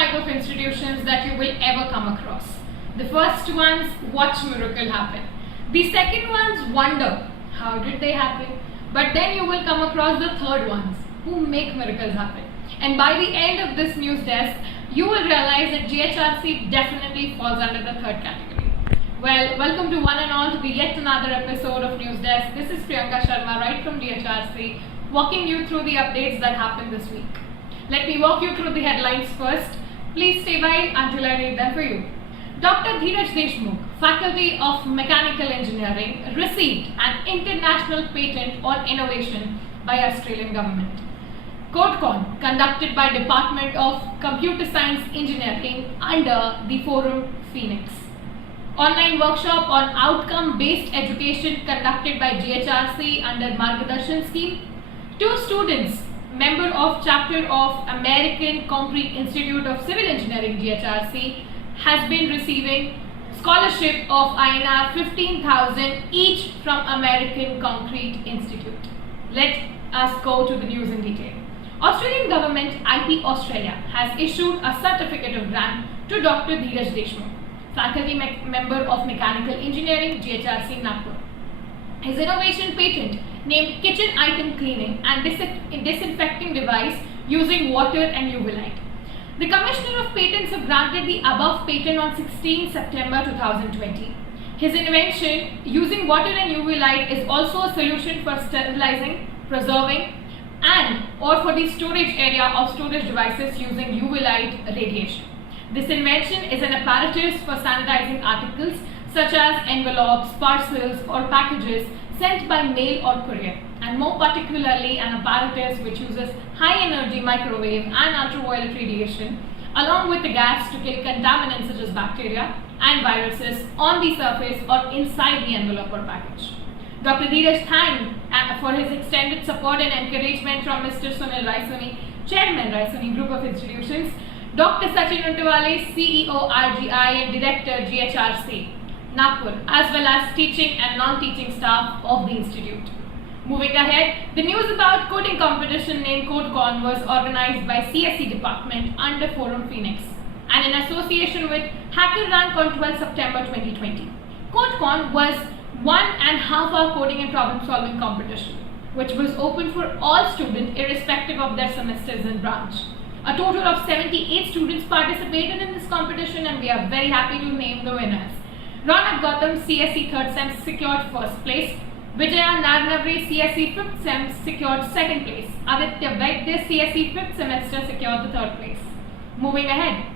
type of institutions that you will ever come across. The first ones, watch miracle happen. The second ones, wonder, how did they happen? But then you will come across the third ones, who make miracles happen. And by the end of this news desk, you will realize that GHRC definitely falls under the third category. Well, welcome to one and all to the yet another episode of News Desk. This is Priyanka Sharma right from GHRC, walking you through the updates that happened this week. Let me walk you through the headlines first. Please stay by until I read them for you. Dr. Dheeraj Deshmukh, Faculty of Mechanical Engineering, received an international patent on innovation by Australian government. CodeCon, conducted by Department of Computer Science Engineering under the Forum Phoenix. Online workshop on outcome-based education conducted by GHRC under Margadarshan scheme. 2 students, member of chapter of American Concrete Institute of Civil Engineering GHRC, has been receiving scholarship of INR 15,000 each from American Concrete Institute. Let us go to the news in detail. Australian government IP Australia has issued a certificate of grant to Dr. Dheeraj Deshmukh, faculty member of Mechanical Engineering GHRC Nagpur. His innovation patent named kitchen item cleaning and disinfecting device using water and UV light. The Commissioner of Patents have granted the above patent on 16 September 2020. His invention using water and UV light is also a solution for sterilizing, preserving, and or for the storage area of storage devices using UV light radiation. This invention is an apparatus for sanitizing articles such as envelopes, parcels, or packages sent by mail or courier, and more particularly an apparatus which uses high energy microwave and ultraviolet radiation along with the gas to kill contaminants such as bacteria and viruses on the surface or inside the envelope or package. Dr. Dheeraj thanked for his extended support and encouragement from Mr. Sunil Raisoni, Chairman Raisoni Group of Institutions, Dr. Sachin Untawale, CEO RGI and Director GHRC Nagpur, as well as teaching and non-teaching staff of the institute. Moving ahead, the news about coding competition named CodeCon was organized by CSE department under Forum Phoenix and in association with HackerRank on 12 September 2020. CodeCon was 1.5-hour coding and problem solving competition, which was open for all students irrespective of their semesters and branch. A total of 78 students participated in this competition and we are very happy to name the winners. Ronak Gautam, CSE 3rd Sem secured 1st place. Vijaya Nagnavri, CSE 5th Sem secured 2nd place. Aditya Vaidya, CSE 5th semester secured the 3rd place. Moving ahead,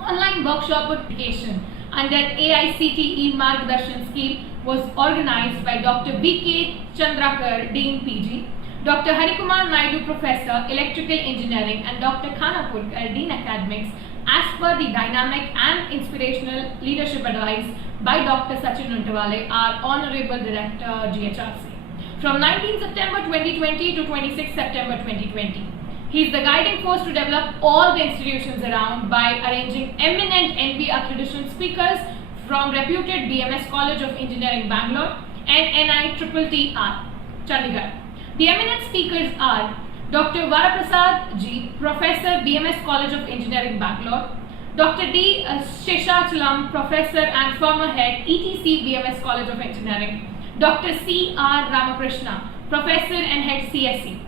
online workshop application under AICTE Margadarshan scheme was organized by Dr. V.K. Chandrakar, Dean PG, Dr. Harikumar Naidu, Professor, Electrical Engineering, and Dr. Khanapurkar, Dean Academics, as per the dynamic and inspirational leadership advice by Dr. Sachin Untawale, our Honorable Director, GHRC. From 19 September 2020 to 26 September 2020, he is the guiding force to develop all the institutions around by arranging eminent NB accreditation speakers from reputed BMS College of Engineering Bangalore and NITTTR, Chandigarh. The eminent speakers are Dr. Varaprasad G, Professor, BMS College of Engineering Bangalore, Dr. D. Sheshachalam, Professor and former head, ETC BMS College of Engineering, Dr. C. R. Ramakrishna, Professor and head, CSE,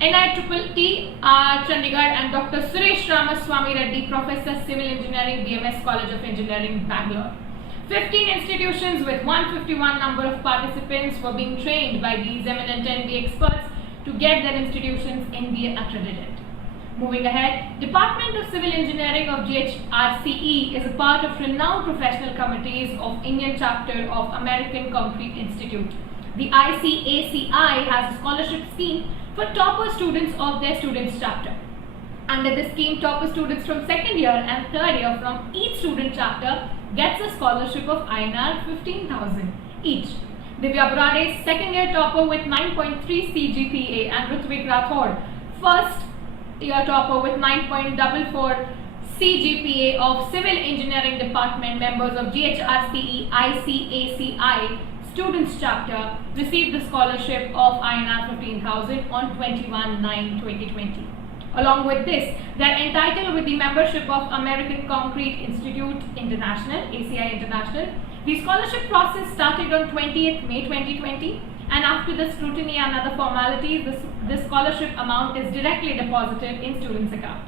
NITTTR, Chandigarh, and Dr. Suresh Ramaswamy Reddy, Professor, Civil Engineering, BMS College of Engineering, Bangalore. 15 institutions with 151 number of participants were being trained by these eminent NB experts to get their institutions NBA accredited. Moving ahead, Department of Civil Engineering of GHRCE is a part of renowned professional committees of Indian chapter of American Concrete Institute. The ICACI has a scholarship scheme for topper students of their students chapter. Under this scheme, topper students from 2nd year and 3rd year from each student chapter gets a scholarship of INR 15,000 each. Divya Burade, 2nd year topper with 9.3 CGPA, and Rutvik Rathod, 1st year topper with 9.44 CGPA of Civil Engineering Department, members of GHRCE ICACI Students Chapter, received the scholarship of INR 15,000 on 21/9/2020. Along with this, they are entitled with the membership of American Concrete Institute International, ACI International. The scholarship process started on 20th May 2020, and after the scrutiny and other formalities, this scholarship amount is directly deposited in students' account.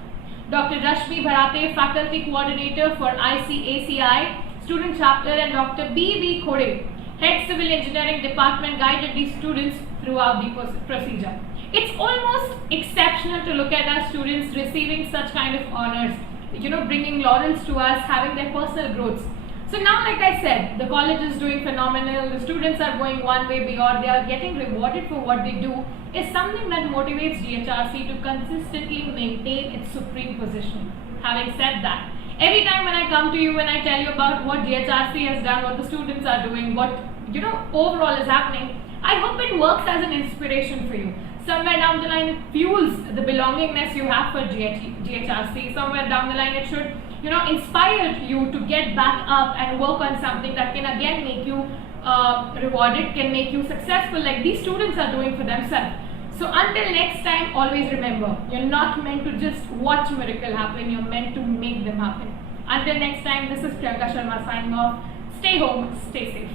Dr. Rashmi Bharate, Faculty Coordinator for ICACI Student Chapter, and Dr. B.V. Khode, Head Civil Engineering Department, guided these students throughout the procedure. It's almost exceptional to look at our students receiving such kind of honors, bringing laurels to us, having their personal growths. So now, like I said, the college is doing phenomenal, the students are going one way beyond, they are getting rewarded for what they do, is something that motivates GHRC to consistently maintain its supreme position. Having said that, every time when I come to you and I tell you about what GHRC has done, what the students are doing, what overall is happening, I hope it works as an inspiration for you. Somewhere down the line it fuels the belongingness you have for GHRC. Somewhere down the line it should inspire you to get back up and work on something that can again make you rewarded, can make you successful, like these students are doing for themselves. So until next time, always remember, you're not meant to just watch miracle happen, you're meant to make them happen. Until next time, this is Priyanka Sharma signing off. Stay home, stay safe.